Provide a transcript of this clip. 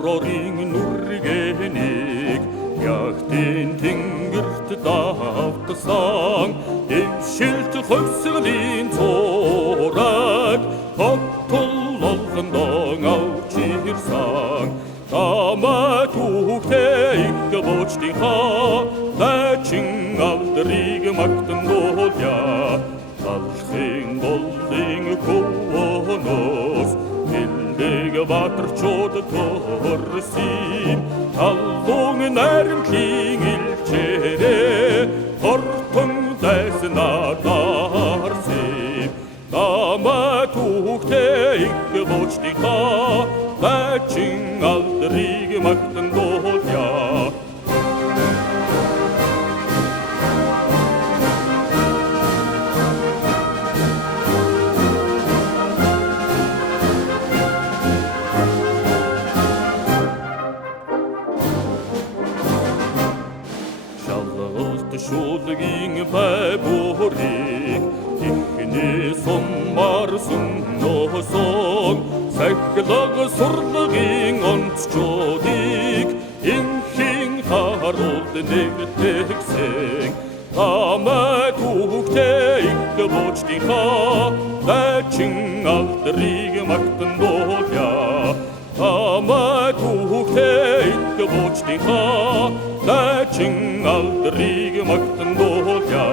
Aurorын нүргэнийг ягтын тэнгэрт давтсан дэвшилт хөвсгөлийн зураг хоттол олгондон авч ирсэн Тамаа түүхтэй их бочдынхаа Дайчин алдрыг магтан дуулъя Талхын болын көвөнөөс Элдэг баатарчууд төрсөн Таллун найрамдлын илчээрээ Хортон дайснаа дарсан Тамаа түүхтэй их бочдынхаа Дайчин алдрыг магтан дуулъя Шалгалт шуулгийн байбуурыг Ихний суммарсан нөөсөн Сахилаг сурлагийн онцчуудыг Инхийн харуулд нэгтгсэн Тамаа түүхтэй их бочдынхаа Дайчин алдрыг магтан дуулъя Тамаа түүхтэй их бочдынхаа Дайчин алдрыг магтан дуулъя